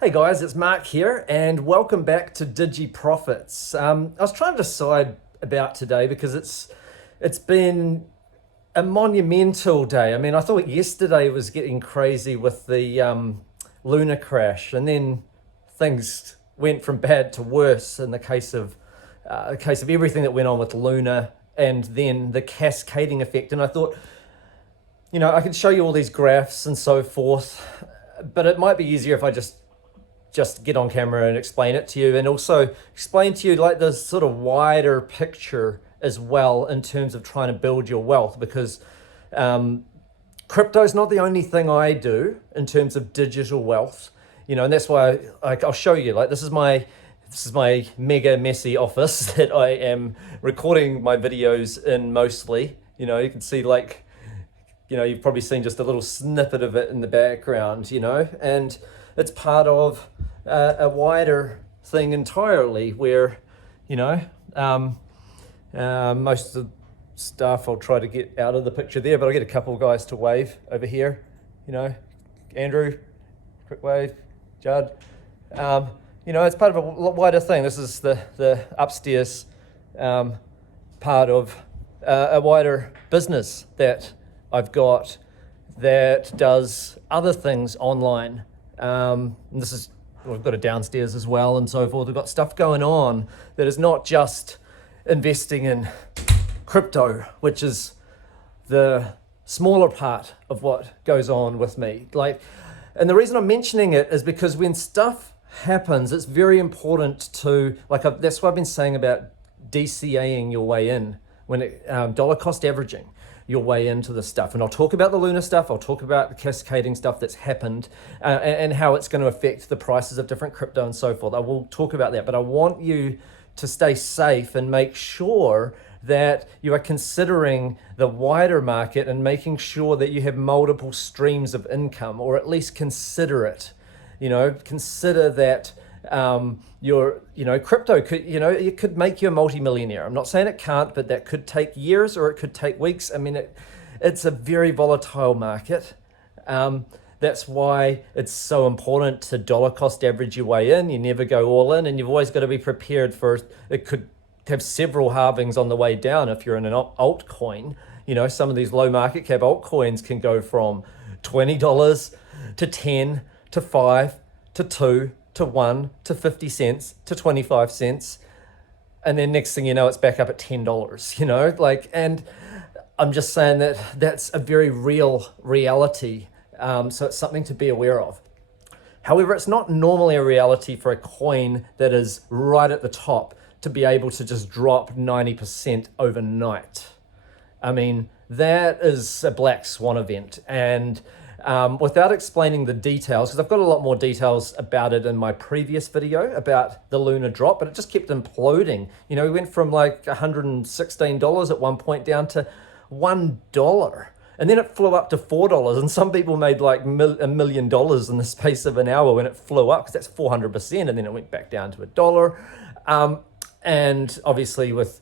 Hey guys, it's Mark here, and welcome back to Digi Profits. I was trying to decide about today because it's been a monumental day. I mean, I thought yesterday was getting crazy with the lunar crash, and then things went from bad to worse in the case of everything that went on with Luna, and then the cascading effect. And I thought, I could show you all these graphs and so forth, but it might be easier if I just get on camera and explain it to you, and also explain to you like the sort of wider picture as well in terms of trying to build your wealth, because crypto is not the only thing I do in terms of digital wealth, and that's why I'll show you. Like, this is my mega messy office that I am recording my videos in mostly. You can see, like, you've probably seen just a little snippet of it in the background, and it's part of a wider thing entirely where, most of the stuff I'll try to get out of the picture there, but I'll get a couple of guys to wave over here, Andrew, quick wave, Judd. It's part of a wider thing. This is the upstairs part of a wider business that I've got that does other things online. We've got a downstairs as well and so forth. We've got stuff going on that is not just investing in crypto, which is the smaller part of what goes on with me. And the reason I'm mentioning it is because when stuff happens, it's very important to, that's what I've been saying about DCAing your way in, dollar cost averaging your way into the stuff. And I'll talk about the Luna stuff, I'll talk about the cascading stuff that's happened, and how it's going to affect the prices of different crypto and so forth. I will talk about that, but I want you to stay safe and make sure that you are considering the wider market and making sure that you have multiple streams of income, or at least consider it. Consider that your crypto could, it could make you a multimillionaire. I'm not saying it can't, but that could take years or it could take weeks. I mean, it's a very volatile market. That's why it's so important to dollar cost average your way in. You never go all in, and you've always got to be prepared for it could have several halvings on the way down. If you're in an altcoin, some of these low market cap altcoins can go from $20 to 10 to 5 to 2 to 1 to 50 cents to 25 cents. And then next thing you know, it's back up at $10, and I'm just saying that that's a very real reality. So it's something to be aware of. However, it's not normally a reality for a coin that is right at the top to be able to just drop 90% overnight. I mean, that is a black swan event. And without explaining the details, because I've got a lot more details about it in my previous video about the Luna drop, but it just kept imploding. We went from like $116 at one point down to $1. And then it flew up to $4, and some people made like $1 million in the space of an hour when it flew up, because that's 400%, and then it went back down to $1. And obviously with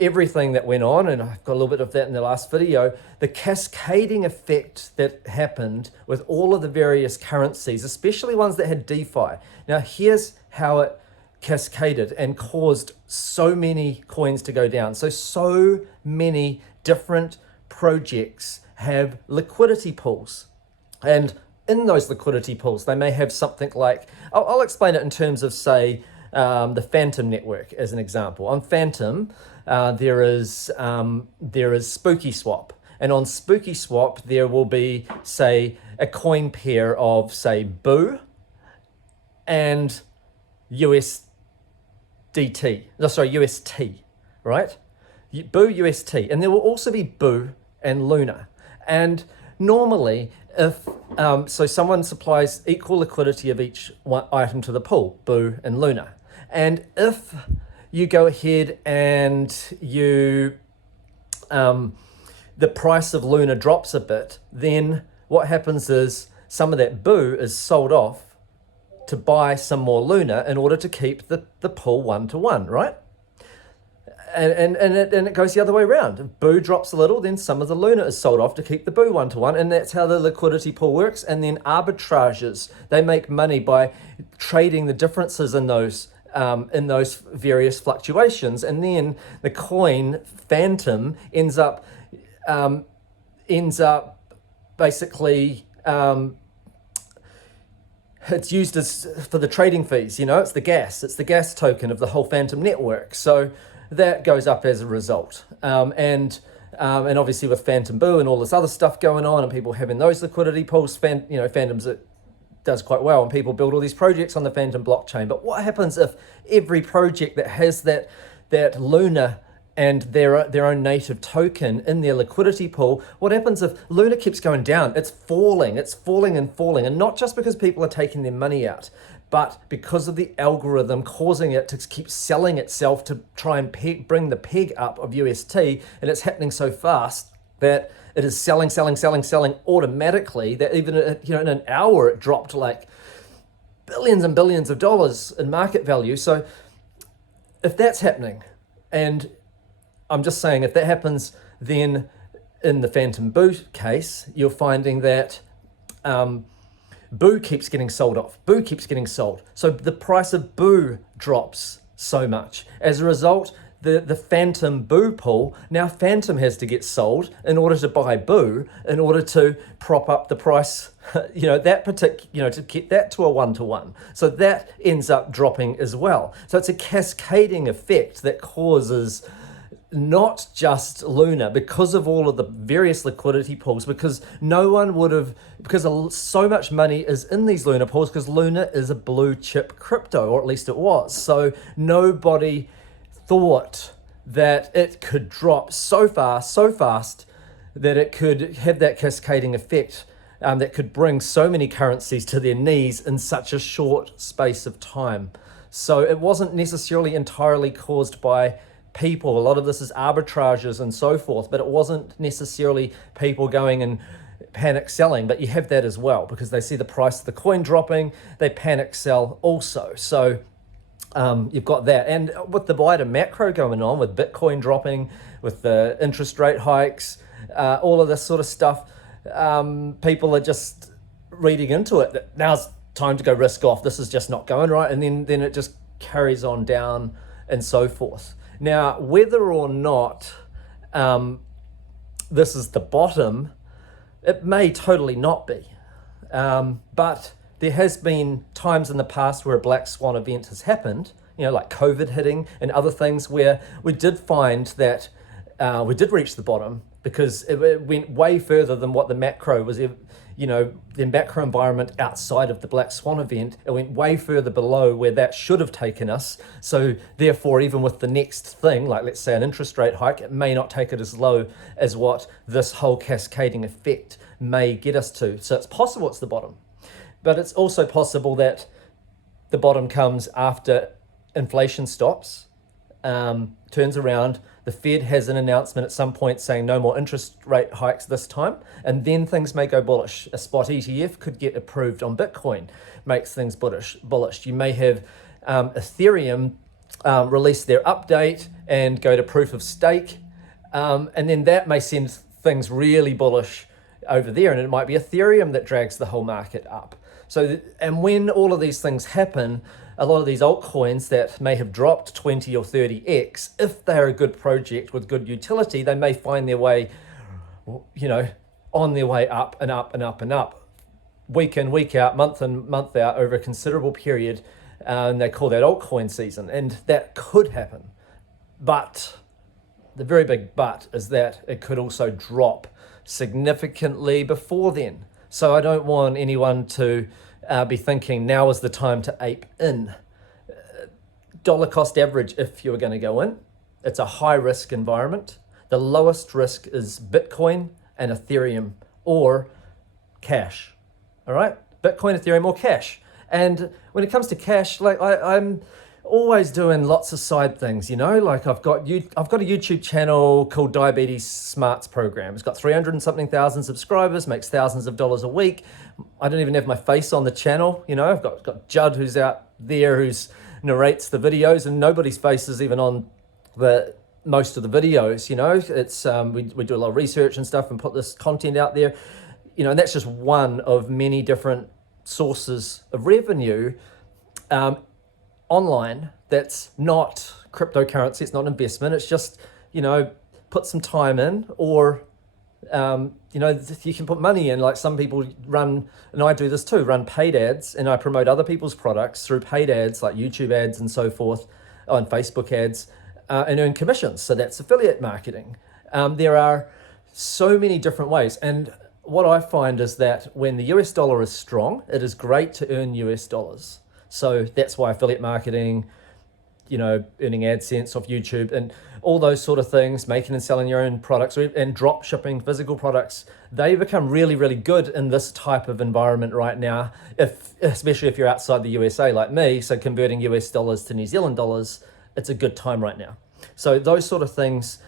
everything that went on, and I've got a little bit of that in the last video, the cascading effect that happened with all of the various currencies, especially ones that had DeFi. Now here's how it cascaded and caused so many coins to go down. So many different projects have liquidity pools, and in those liquidity pools they may have something like, I'll explain it in terms of, say, the Phantom network as an example. On Phantom, there is Spooky Swap, and on Spooky Swap there will be, say, a coin pair of, say, Boo and UST, right? Boo UST, and there will also be Boo and Luna. And normally, if so someone supplies equal liquidity of each one item to the pool, Boo and Luna. And if you go ahead and the price of Luna drops a bit, then what happens is some of that Boo is sold off to buy some more Luna in order to keep the pool 1-to-1, right? and it goes the other way around. If Boo drops a little, then some of the Luna is sold off to keep the Boo one-to-one, and that's how the liquidity pool works. And then arbitrages, they make money by trading the differences in those various fluctuations, and then the coin Phantom ends up basically it's used for the trading fees. It's the gas token of the whole Phantom network. So that goes up as a result. And obviously with Phantom Boo and all this other stuff going on, and people having those liquidity pools, Phantoms, it does quite well, and people build all these projects on the Phantom blockchain. But what happens if every project that has that Luna and their own native token in their liquidity pool, what happens if Luna keeps going down? It's falling and falling. And not just because people are taking their money out, but because of the algorithm causing it to keep selling itself to try and bring the peg up of UST. And it's happening so fast that it is selling automatically, that even in an hour it dropped like billions and billions of dollars in market value. So if that's happening, and I'm just saying, if that happens, then in the Phantom Boo case, you're finding that Boo keeps getting sold off. Boo keeps getting sold. So the price of Boo drops so much. As a result, the Phantom Boo pool, now Phantom has to get sold in order to buy Boo, in order to prop up the price, to get that to a one-to-one. So that ends up dropping as well. So it's a cascading effect that causes not just Luna, because of all of the various liquidity pools, because so much money is in these Luna pools, because Luna is a blue chip crypto, or at least it was. So nobody thought that it could drop so fast that it could have that cascading effect that could bring so many currencies to their knees in such a short space of time. So it wasn't necessarily entirely caused by people. A lot of this is arbitrages and so forth, but it wasn't necessarily people going and panic selling. But you have that as well, because they see the price of the coin dropping, they panic sell also. So you've got that. And with the wider macro going on, with Bitcoin dropping, with the interest rate hikes, all of this sort of stuff, people are just reading into it that now's time to go risk off. This is just not going right. And then it just carries on down and so forth. Now, whether or not this is the bottom, it may totally not be. But there has been times in the past where a black swan event has happened, like COVID hitting and other things, where we did find that we did reach the bottom, because it went way further than what the macro was, the macro environment outside of the black swan event. It went way further below where that should have taken us. So therefore, even with the next thing, like let's say an interest rate hike, it may not take it as low as what this whole cascading effect may get us to. So it's possible it's the bottom. But it's also possible that the bottom comes after inflation stops, turns around, the Fed has an announcement at some point saying no more interest rate hikes this time, and then things may go bullish. A spot ETF could get approved on Bitcoin, makes things bullish. You may have Ethereum release their update and go to proof of stake, and then that may send things really bullish over there, and it might be Ethereum that drags the whole market up. So, and when all of these things happen, a lot of these altcoins that may have dropped 20 or 30x, if they're a good project with good utility, they may find their way, on their way up and up and up and up, week in, week out, month in, month out, over a considerable period, and they call that altcoin season, and that could happen. But the very big but is that it could also drop significantly before then. So I don't want anyone to be thinking now is the time to ape in. Dollar cost average, if you're going to go in, it's a high risk environment. The lowest risk is Bitcoin and Ethereum, or cash. All right, Bitcoin, Ethereum, or cash. And when it comes to cash, like I'm always doing lots of side things, like I've got a YouTube channel called Diabetes Smarts Program. It's got 300 and something thousand subscribers, makes thousands of dollars a week. I don't even have my face on the channel. I've got Judd who's out there who's narrates the videos, and nobody's face is even on the most of the videos. You know, it's we do a lot of research and stuff and put this content out there. You know, and that's just one of many different sources of revenue online. That's not cryptocurrency. It's not investment. It's just, you know, put some time in, or you know, you can put money in. Like some people run, and I do this too, run paid ads, and I promote other people's products through paid ads like YouTube ads and so forth, and Facebook ads, and earn commissions. So that's affiliate marketing. There are so many different ways. And what I find is that when the US dollar is strong, it is great to earn US dollars. So that's why affiliate marketing, you know, earning AdSense off YouTube and all those sort of things, making and selling your own products and drop shipping physical products, they become really, really good in this type of environment right now, especially if you're outside the USA like me. So converting US dollars to New Zealand dollars, it's a good time right now. So those sort of things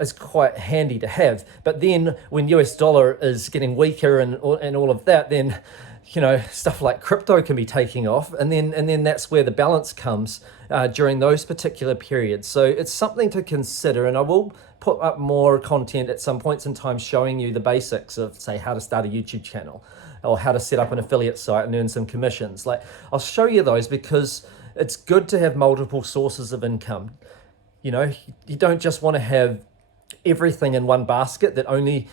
is quite handy to have. But then when US dollar is getting weaker and all of that, then, you know, stuff like crypto can be taking off, and then that's where the balance comes during those particular periods. So it's something to consider, and I will put up more content at some points in time showing you the basics of, say, how to start a YouTube channel or how to set up an affiliate site and earn some commissions. Like, I'll show you those because it's good to have multiple sources of income. You know, you don't just want to have everything in one basket that only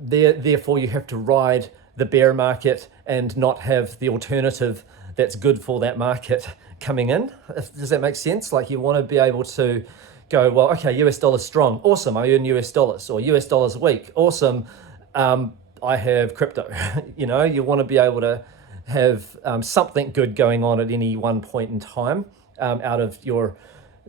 therefore you have to ride the bear market and not have the alternative that's good for that market coming in. Does that make sense? Like, you want to be able to go, well, okay, US dollar's strong, awesome, I earn US dollars, or US dollars weak, awesome, I have crypto. You know, you want to be able to have something good going on at any one point in time out of your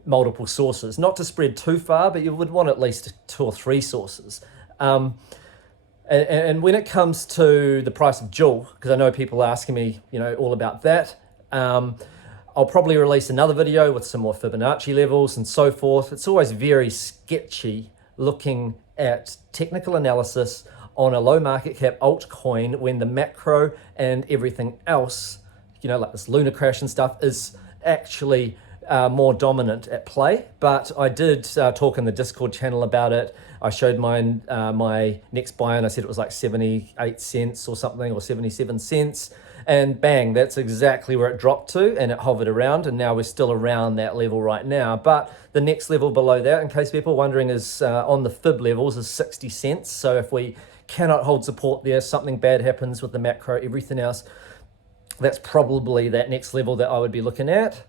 multiple sources. Not to spread too far, but you would want at least 2 or 3 sources. And when it comes to the price of Joule, because I know people are asking me, you know, all about that, I'll probably release another video with some more Fibonacci levels and so forth. It's always very sketchy looking at technical analysis on a low market cap altcoin when the macro and everything else, you know, like this lunar crash and stuff, is actually more dominant at play. But I did talk in the Discord channel about it. I showed my next buy, and I said it was like 78 cents or something, or 77 cents. And bang, that's exactly where it dropped to, and it hovered around, and now we're still around that level right now. But the next level below that, in case people are wondering, is on the fib levels, is 60 cents. So if we cannot hold support there, something bad happens with the macro, everything else, that's probably that next level that I would be looking at.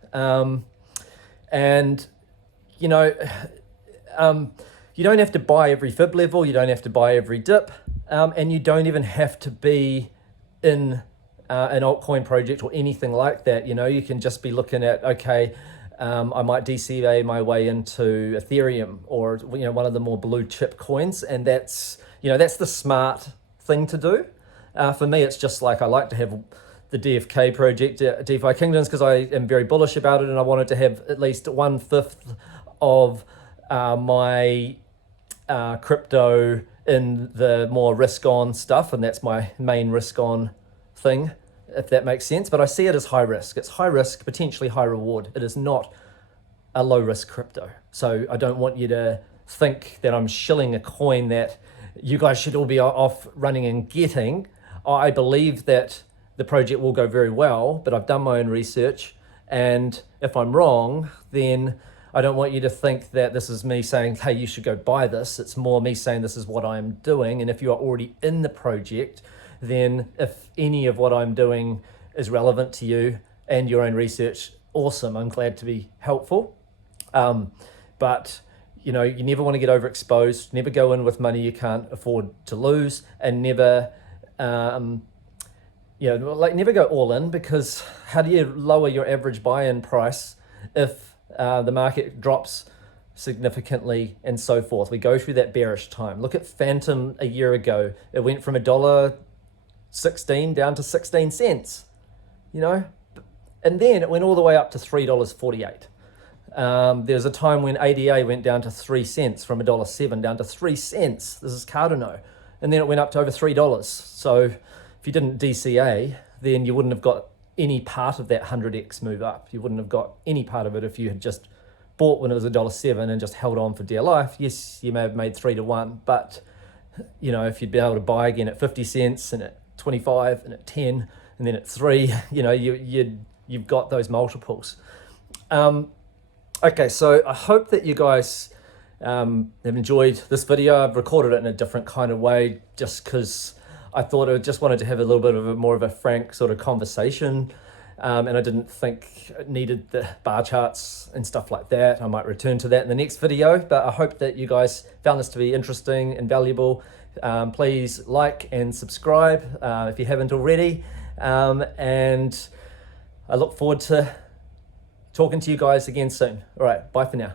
And, you know, you don't have to buy every fib level, you don't have to buy every dip, and you don't even have to be in an altcoin project or anything like that. You know, you can just be looking at, okay, I might DCA my way into Ethereum or, you know, one of the more blue chip coins, and that's, you know, that's the smart thing to do. For me, it's just like, I like to have the DFK project, DeFi Kingdoms, because I am very bullish about it, and I wanted to have at least 1/5 of my crypto in the more risk-on stuff, and that's my main risk-on thing, if that makes sense. But I see it as high risk. It's high risk, potentially high reward. It is not a low-risk crypto. So I don't want you to think that I'm shilling a coin that you guys should all be off running and getting. I believe that the project will go very well, but I've done my own research, and if I'm wrong, then I don't want you to think that this is me saying, hey, you should go buy this. It's more me saying this is what I'm doing, and if you are already in the project, then if any of what I'm doing is relevant to you and your own research, awesome, I'm glad to be helpful. But you know, you never want to get overexposed, never go in with money you can't afford to lose, and never never go all in, because how do you lower your average buy-in price if the market drops significantly and so forth? We go through that bearish time. Look at Phantom a year ago. It went from $1.16 down to 16 cents, you know, and then it went all the way up to $3.48. There's a time when ADA went down to 3 cents, from $1.07 down to 3 cents. This is Cardano. And then it went up to over $3. So if you didn't DCA, then you wouldn't have got any part of that 100x move up. You wouldn't have got any part of it if you had just bought when it was $1.07 and just held on for dear life, yes, you may have made 3 to 1, but you know, if you'd be able to buy again at 50 cents and at 25 and at 10 and then at 3, you know, you've got those multiples. Okay, so I hope that you guys have enjoyed this video. I've recorded it in a different kind of way just because I thought I just wanted to have a little bit of more of a frank sort of conversation, and I didn't think it needed the bar charts and stuff like that. I might return to that in the next video, but I hope that you guys found this to be interesting and valuable. Please like and subscribe if you haven't already, and I look forward to talking to you guys again soon. All right, bye for now.